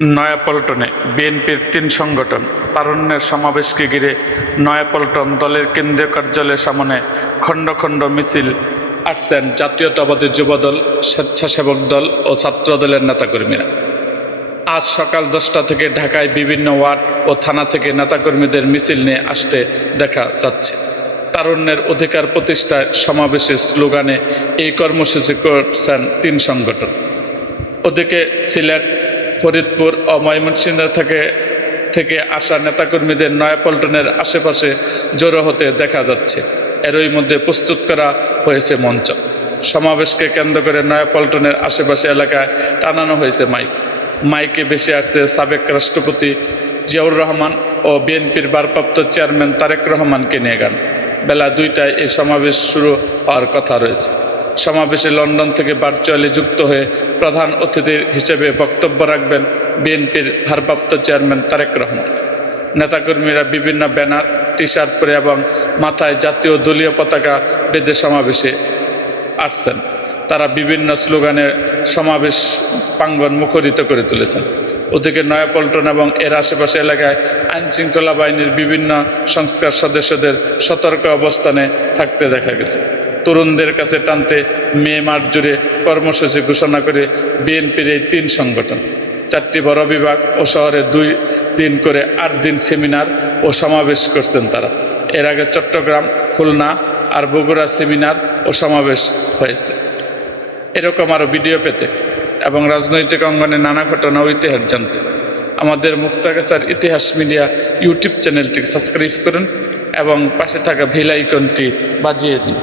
নয়াপল্টনে বিএনপির তিন সংগঠন তারুণ্যের সমাবেশকে ঘিরে নয়াপল্টন দলের কেন্দ্রীয় কার্যালয়ের সামনে খণ্ড খণ্ড মিছিল আসছেন জাতীয়তাবাদী যুবদল, স্বেচ্ছাসেবক দল ও ছাত্র দলের নেতাকর্মীরা। আজ সকাল দশটা থেকে ঢাকায় বিভিন্ন ওয়ার্ড ও থানা থেকে নেতাকর্মীদের মিছিল নিয়ে আসতে দেখা যাচ্ছে। তারুণ্যের অধিকার প্রতিষ্ঠায় সমাবেশের স্লোগানে এই কর্মসূচি করছেন তিন সংগঠন। ওদিকে সিলেট ফরিদপুর ও ময়মনসিংহ থেকে থেকে আসা নেতাকর্মীদের নয়াপল্টনের আশেপাশে জড়ো হতে দেখা যাচ্ছে। এরই মধ্যে প্রস্তুত করা হয়েছে মঞ্চ। সমাবেশকে কেন্দ্র করে নয়াপল্টনের আশেপাশে এলাকায় টানানো হয়েছে মাইক। মাইকে বেশি আসছে সাবেক রাষ্ট্রপতি জিয়াউর রহমান ও বিএনপির ভারপ্রাপ্ত চেয়ারম্যান তারেক রহমানকে নিয়ে গান। বেলা দুইটায় এই সমাবেশ শুরু হওয়ার কথা রয়েছে। সমাবেশে লন্ডন থেকে ভার্চুয়ালি যুক্ত হয়ে প্রধান অতিথি হিসেবে বক্তব্য রাখবেন বিএনপির ভারপ্রাপ্ত চেয়ারম্যান তারেক রহমান। নেতাকর্মীরা বিভিন্ন ব্যানার টি শার্ট পরে এবং মাথায় জাতীয় দলীয় পতাকা বেঁধে সমাবেশে আসছেন। তারা বিভিন্ন স্লোগানে সমাবেশ প্রাঙ্গন মুখরিত করে তুলেছেন। ওদিকে নয়াপল্টন এবং এর আশেপাশে এলাকায় আইনশৃঙ্খলা বাহিনীর বিভিন্ন সংস্কার সদস্যদের সতর্ক অবস্থানে থাকতে দেখা গেছে। তরুণদের কাছে টানতে মে মাস জুড়ে কর্মসূচি ঘোষণা করে বিএনপির এই তিন সংগঠন। চারটি বড় বিভাগ ও শহরে দুই দিন করে আট দিন সেমিনার ও সমাবেশ করছেন তারা। এর আগে চট্টগ্রাম, খুলনা আর বগুড়া সেমিনার ও সমাবেশ হয়েছে। এরকম আরও ভিডিও পেতে এবং রাজনৈতিক অঙ্গনে নানা ঘটনা ও ইতিহাস জানতে আমাদের মুক্তাগাছার ইতিহাস মিডিয়া ইউটিউব চ্যানেলটি সাবস্ক্রাইব করুন এবং পাশে থাকা ভিল আইকনটি বাজিয়ে দিন।